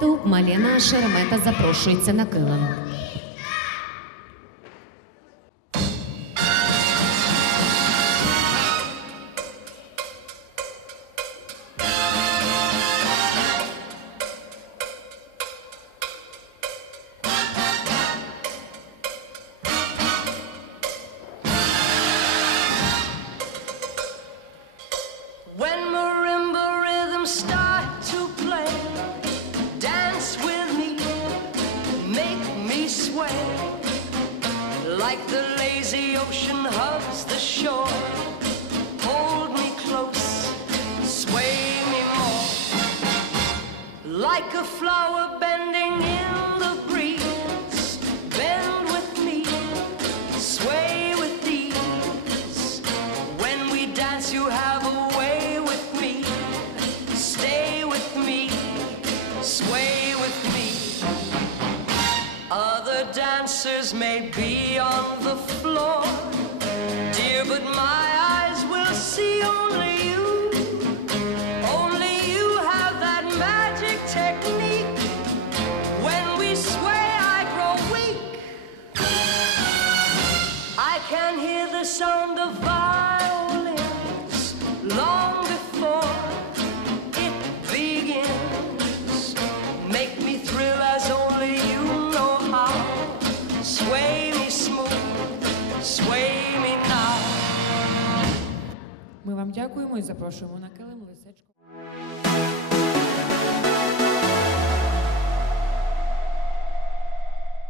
Наступ Маліна Шеремета запрошується на килим. Like the lazy ocean hugs the shore, hold me close, sway me more. Like a flower bending in the breeze, dancers may be on the floor, dear, but my eyes will see only you. Only you have that magic technique. When we sway, I grow weak. I can hear the sound of Ми вам дякуємо і запрошуємо на килим.